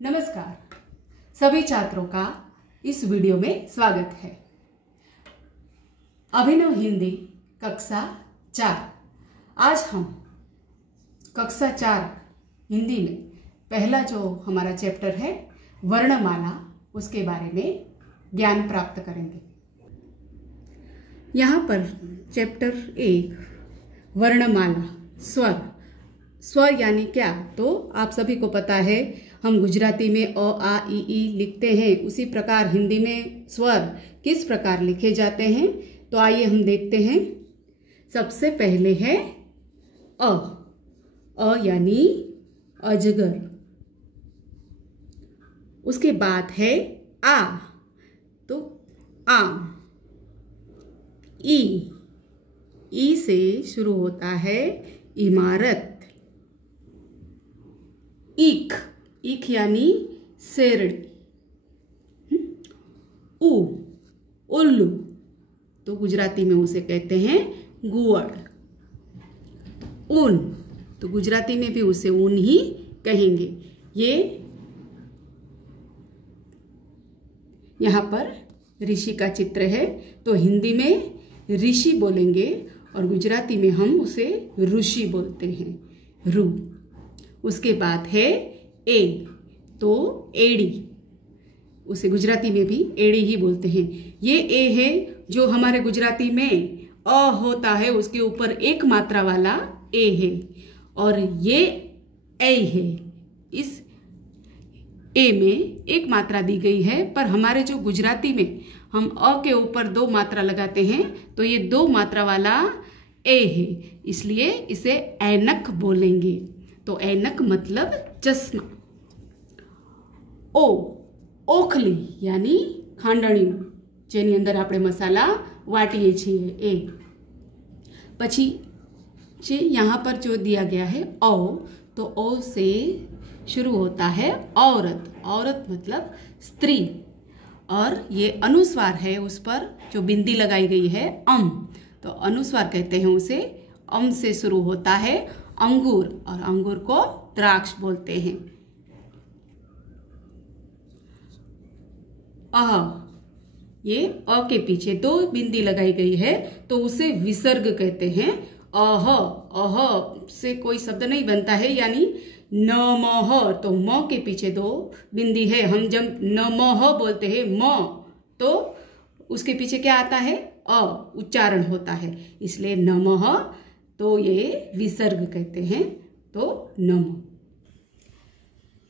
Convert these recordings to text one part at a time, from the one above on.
नमस्कार, सभी छात्रों का इस वीडियो में स्वागत है। अभिनव हिंदी कक्षा 4। आज हम कक्षा 4 हिंदी में पहला जो हमारा चैप्टर है वर्णमाला, उसके बारे में ज्ञान प्राप्त करेंगे। यहाँ पर चैप्टर 1 वर्णमाला, स्वर। स्वर यानी क्या, तो आप सभी को पता है, हम गुजराती में अ आ इ ई लिखते हैं, उसी प्रकार हिंदी में स्वर किस प्रकार लिखे जाते हैं। तो आइए हम देखते हैं। सबसे पहले है अ यानी अजगर। उसके बाद है आ, तो आम। ई से शुरू होता है इमारत। ईख यानी शेरड़ी। उल्लू, तो गुजराती में उसे कहते हैं गुवड़। ऊन, तो गुजराती में भी उसे ऊन ही कहेंगे। ये यहाँ पर ऋषि का चित्र है, तो हिंदी में ऋषि बोलेंगे और गुजराती में हम उसे ऋषि बोलते हैं, रू। उसके बाद है ए, तो एड़ी, उसे गुजराती में भी एड़ी ही बोलते हैं। ये ए है जो हमारे गुजराती में अ होता है, उसके ऊपर एक मात्रा वाला ए है, और ये ए है। इस ए में एक मात्रा दी गई है, पर हमारे जो गुजराती में हम अ के ऊपर 2 मात्रा लगाते हैं, तो ये 2 मात्रा वाला ए है, इसलिए इसे ऐनक बोलेंगे। तो ऐनक मतलब चश्मा। ओखली यानी खांडणी, जेनी अंदर આપણે मसाला वाटीए છીએ ए। પછી જે यहाँ पर जो दिया गया है औ, तो ओ से शुरू होता है औरत। औरत मतलब स्त्री, और ये अनुस्वार है, उस पर जो बिंदी लगाई गई है अम, तो अनुस्वार कहते हैं उसे। अम से शुरू होता है अंगूर, और अंगूर को द्राक्ष बोलते हैं। ये अ के पीछे 2 बिंदी लगाई गई है, तो उसे विसर्ग कहते हैं। अह से कोई शब्द नहीं बनता है, यानी नमः, तो म के पीछे 2 बिंदी है। हम जब नमः बोलते हैं म, तो उसके पीछे क्या आता है, अ उच्चारण होता है, इसलिए नमः, तो ये विसर्ग कहते हैं, तो नम।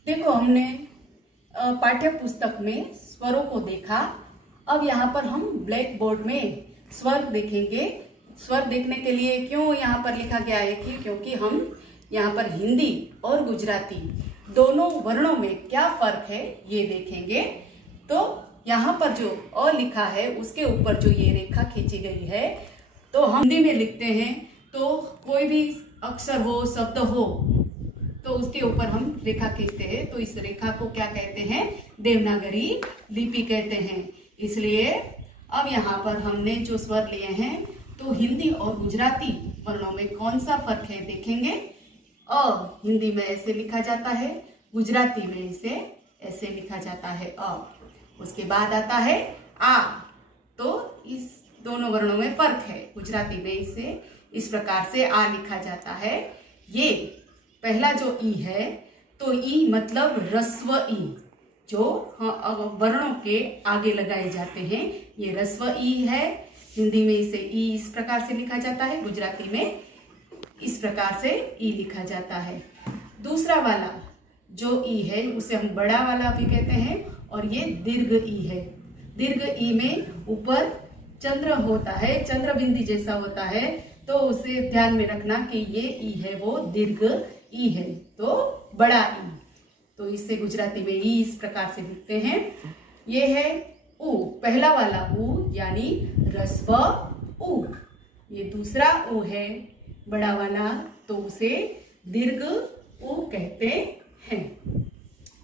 देखो, हमने पाठ्य पुस्तक में स्वरों को देखा। अब यहाँ पर हम ब्लैक बोर्ड में स्वर देखेंगे। स्वर देखने के लिए क्यों यहाँ पर लिखा गया है कि क्योंकि हम यहाँ पर हिंदी और गुजराती दोनों वर्णों में क्या फर्क है ये देखेंगे। तो यहाँ पर जो अ लिखा है, उसके ऊपर जो ये रेखा खींची गई है, तो हम हिंदी में लिखते हैं, तो कोई भी अक्षर हो, शब्द हो, तो उसके ऊपर हम रेखा खींचते हैं। तो इस रेखा को क्या कहते हैं, देवनागरी लिपि कहते हैं। इसलिए अब यहाँ पर हमने जो स्वर लिए हैं, तो हिंदी और गुजराती वर्णों में कौन सा फर्क है देखेंगे। अ हिंदी में ऐसे लिखा जाता है, गुजराती में इसे ऐसे लिखा जाता है अ। उसके बाद आता है आ, तो इस दोनों वर्णों में फर्क है। गुजराती में इसे इस प्रकार से आ लिखा जाता है। ये पहला जो ई है, तो ई मतलब ह्रस्व ई, जो वर्णों के आगे लगाए जाते हैं, ये ह्रस्व ई है। हिंदी में इसे ई इस प्रकार से लिखा जाता है, गुजराती में इस प्रकार से ई लिखा जाता है। दूसरा वाला जो ई है, उसे हम बड़ा वाला भी कहते हैं, और ये दीर्घ ई है। दीर्घ ई में ऊपर चंद्र होता है, चंद्र बिंदी जैसा होता है, तो उसे ध्यान में रखना कि ये ई है वो दीर्घ ई है, तो बड़ा ई। तो इससे गुजराती में ई इस प्रकार से लिखते हैं। ये है उ, पहला वाला उ यानी ह्रस्व उ। ये दूसरा उ है बड़ा वाला, तो उसे दीर्घ उ कहते हैं।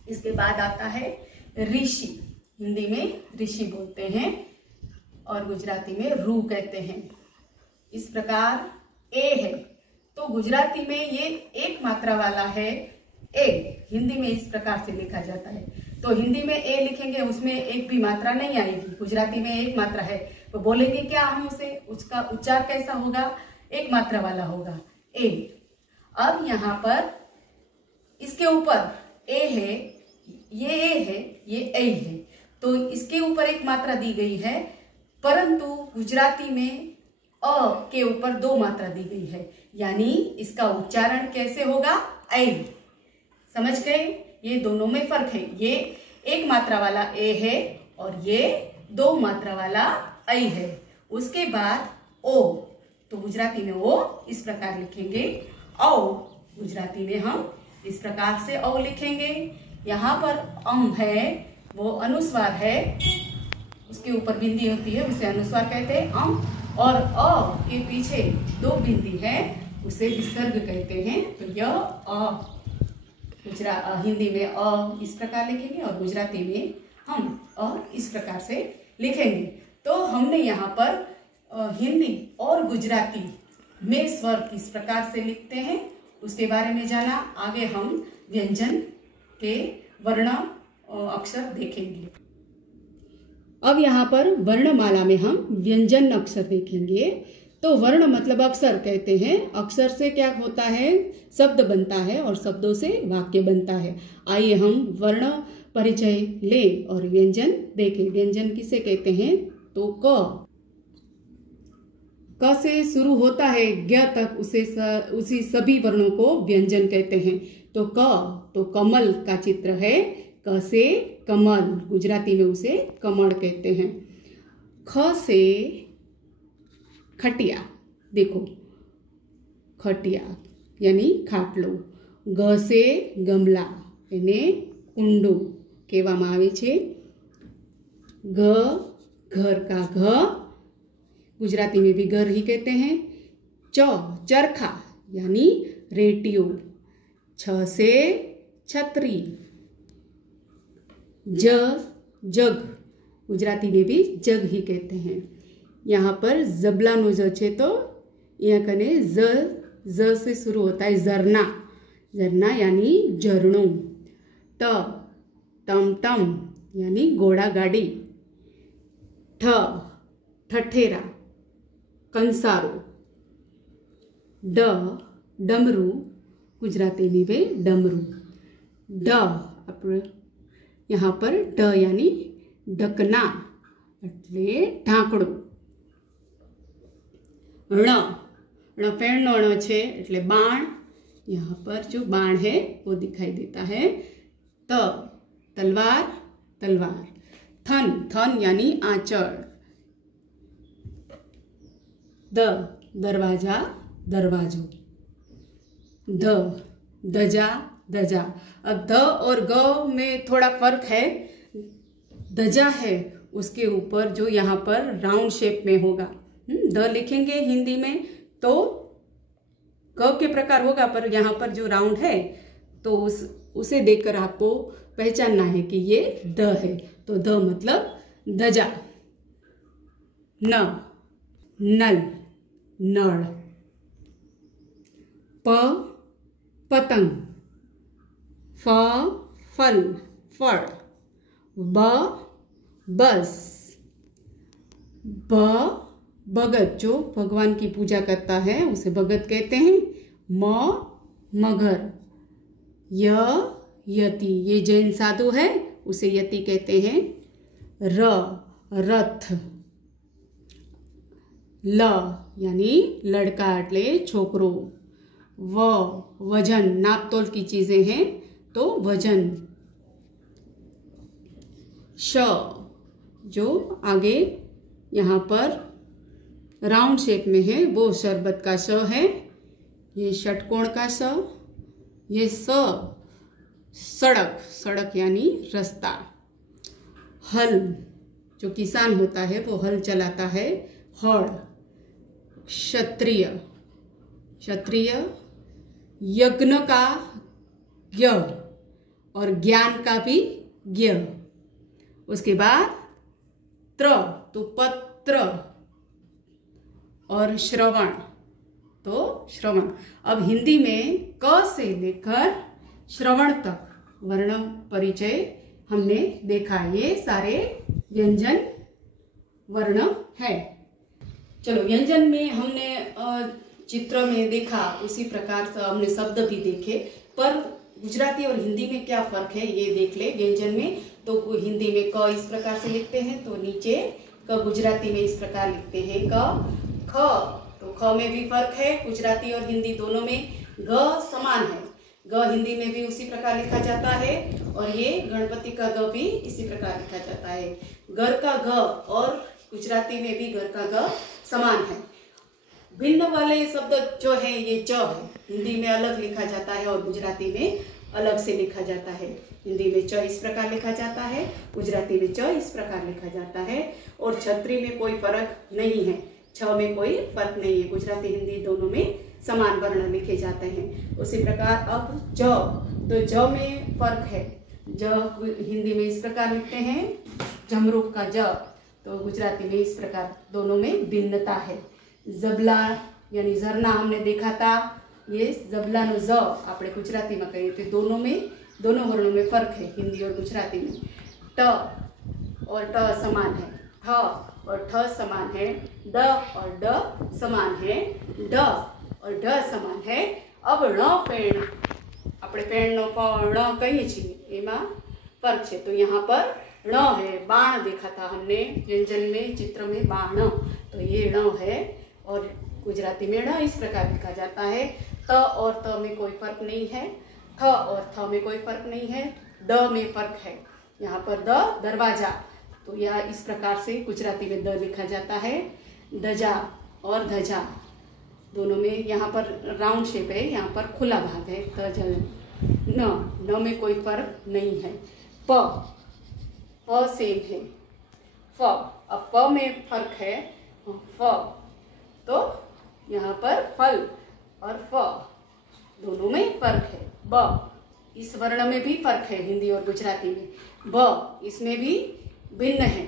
इसके बाद आता है ऋषि। हिंदी में ऋषि बोलते हैं और गुजराती में रू कहते हैं। इस प्रकार ए है, तो गुजराती में ये एक मात्रा वाला है ए, हिंदी में इस प्रकार से लिखा जाता है। तो हिंदी में ए लिखेंगे, उसमें एक भी मात्रा नहीं आएगी। गुजराती में एक मात्रा है, तो बोलेंगे क्या हम उसे, उसका उच्चार कैसा होगा, एक मात्रा वाला होगा, ए। अब यहाँ पर इसके ऊपर ए है, ये ए है, ये ए है, तो इसके ऊपर एक मात्रा दी गई है, परंतु गुजराती में अ के ऊपर दो मात्रा दी गई है, यानी इसका उच्चारण कैसे होगा, ऐ। समझ गए? ये दोनों में फर्क है, ये एक मात्रा वाला ए है और ये दो मात्रा वाला ऐ है। उसके बाद ओ, तो गुजराती में ओ इस प्रकार लिखेंगे, औ। गुजराती में हम इस प्रकार से औ लिखेंगे। यहाँ पर अम है, वो अनुस्वार है, उसके ऊपर बिंदी होती है, उसे अनुस्वार कहते हैं, अम। और अ के पीछे दो बिंदी है, उसे विसर्ग कहते हैं। तो यह अ, हिंदी में अ इस प्रकार लिखेंगे और गुजराती में हम अ इस प्रकार से लिखेंगे। तो हमने यहाँ पर हिंदी और गुजराती में स्वर किस प्रकार से लिखते हैं उसके बारे में जाना। आगे हम व्यंजन के वर्ण अक्षर देखेंगे। अब यहाँ पर वर्णमाला में हम व्यंजन अक्षर देखेंगे। तो वर्ण मतलब अक्षर कहते हैं, अक्षर से क्या होता है, शब्द बनता है और शब्दों से वाक्य बनता है। आइए हम वर्ण परिचय लें और व्यंजन देखें। व्यंजन किसे कहते हैं, तो क से शुरू होता है ज्ञ तक, उसी सभी वर्णों को व्यंजन कहते हैं। तो क, तो कमल का चित्र है, क से कमल, गुजराती में उसे कमल कहते हैं। ख से खटिया, देखो खटिया यानी खाटलो। ग से गमला એને કુંડો કહેવામાં આવે છે। घ, घर का घ, गुजराती में भी घर ही कहते हैं। च, चरखा यानी रेडियो। छ से छतरी। ज, जग, गुजराती में भी जग ही कहते हैं। यहाँ पर जबलानो ज है, तो यहाँ कने ज से शुरू होता है झरना, झरना यानी झरनों। ट, टमटम यानी घोड़ा गाड़ी। ठ, ठठेरा, कंसारो। ड, डमरू, गुजराती में भी डमरू। ड, यहाँ पर ड यानी ढकना, એટલે ઢાંકણું। ણ, ણફેણનો ણ છે એટલે બાણ, यहाँ पर जो बाण है वो दिखाई देता है। त, तलवार, तलवार। थन, थन यानी आंचल। द, दरवाजा, दरवाजो। ध, धजा, धजा। अब ध और ग में थोड़ा फर्क है। धजा है उसके ऊपर जो यहाँ पर राउंड शेप में होगा, द लिखेंगे हिंदी में तो क के प्रकार होगा, पर यहाँ पर जो राउंड है तो उसे देखकर आपको पहचानना है कि ये द है। तो द मतलब धजा। न, नल, नळ। प, पतंग। फ, फल, फल। ब, बस। भ, भगत, जो भगवान की पूजा करता है उसे भगत कहते हैं। म, मगर। य, यति, ये जैन साधु है उसे यति कहते हैं। र, रथ। ल, यानी लड़का એટલે छोकरो। व, वजन, नापतोल की चीजें हैं तो वजन। श, जो आगे यहाँ पर राउंड शेप में है वो शरबत का श है। ये षटकोण का स। ये स, सड़क, सड़क यानी रास्ता। हल, जो किसान होता है वो हल चलाता है, हल। क्षत्रिय, क्षत्रिय। यज्ञ का ज्ञ और ज्ञान का भी ज्ञ। उसके बाद त्र, तो पत्र और श्रवण, तो श्रवण। अब हिंदी में क से लेकर श्रवण तक वर्ण परिचय हमने देखा। ये सारे व्यंजन वर्ण है। चलो, व्यंजन में हमने चित्र में देखा, उसी प्रकार से हमने शब्द भी देखे, पर गुजराती और हिंदी में क्या फर्क है ये देख ले। व्यंजन में तो हिंदी में क इस प्रकार से लिखते हैं, तो नीचे क गुजराती में इस प्रकार लिखते हैं क ख। तो ख में भी फर्क है, गुजराती और हिंदी दोनों में। ग समान है, ग हिंदी में भी उसी प्रकार लिखा जाता है, और ये गणपति का ग भी इसी प्रकार लिखा जाता है। घर का घ और गुजराती में भी घर का ग समान है। भिन्न वाले शब्द जो है ये च है, हिंदी में अलग लिखा जाता है और गुजराती में अलग से लिखा जाता है। हिंदी में च इस प्रकार लिखा जाता है, गुजराती में च इस प्रकार लिखा जाता है। और छतरी में कोई फर्क नहीं है, छ में कोई फर्क नहीं है, गुजराती हिंदी दोनों में समान वर्ण लिखे जाते हैं। उसी प्रकार अब ज, तो ज में फर्क है। ज हिंदी में इस प्रकार लिखते हैं जमरूक का ज, तो गुजराती में इस प्रकार, दोनों में भिन्नता है। जबला यानी झरना हमने देखा था, ये जबला नो ज આપણે ગુજરાતીમાં કહીએ तो दोनों वर्णों में फर्क है, हिंदी और गुजराती में। ट और ट समान है, ठ और ठ समान है, ड और ड समान है, ड और ढ समान है। अब ण पेण, આપણે पेणનો ण कहीए છીએ એમાં फर्क है। तो यहाँ पर ण है, बाण देखा था हमने व्यंजन में, चित्र में बाण, तो ये ण है। और गुजराती में ण इस प्रकार लिखा जाता है। त और त में कोई फर्क नहीं है, थ और थ में कोई फर्क नहीं है, द में फर्क है। यहाँ पर द दरवाजा, तो यह इस प्रकार से गुजराती में द लिखा जाता है। दजा और धजा दोनों में, यहाँ पर राउंड शेप है, यहाँ पर खुला भाग है। तजा न में कोई फर्क नहीं है। प सेम है। फ, अब प में फर्क है, फ, तो यहाँ पर फल और फ दोनों में फर्क है। ब, इस वर्ण में भी फर्क है हिंदी और गुजराती में। ब इसमें भी भिन्न है,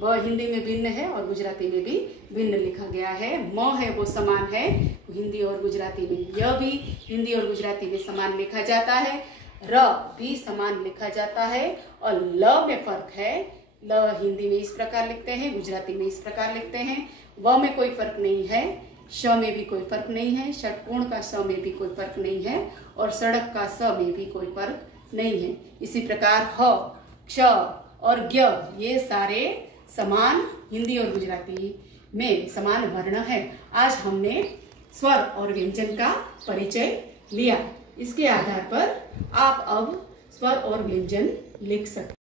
ब हिंदी में भिन्न है और गुजराती में भी भिन्न लिखा गया है। म है वो समान है हिंदी और गुजराती में, यह भी हिंदी और गुजराती में समान लिखा जाता है। र भी समान लिखा जाता है। और ल में फर्क है, ल हिंदी में इस प्रकार लिखते हैं, गुजराती में इस प्रकार लिखते हैं। व में कोई फर्क नहीं है, श में भी कोई फर्क नहीं है, षटकोण का स में भी कोई फर्क नहीं है, और सड़क का स में भी कोई फर्क नहीं है। इसी प्रकार ह, क्ष और ज्ञ, ये सारे समान हिंदी और गुजराती में समान वर्ण है। आज हमने स्वर और व्यंजन का परिचय लिया। इसके आधार पर आप अब स्वर और व्यंजन लिख सकते हैं।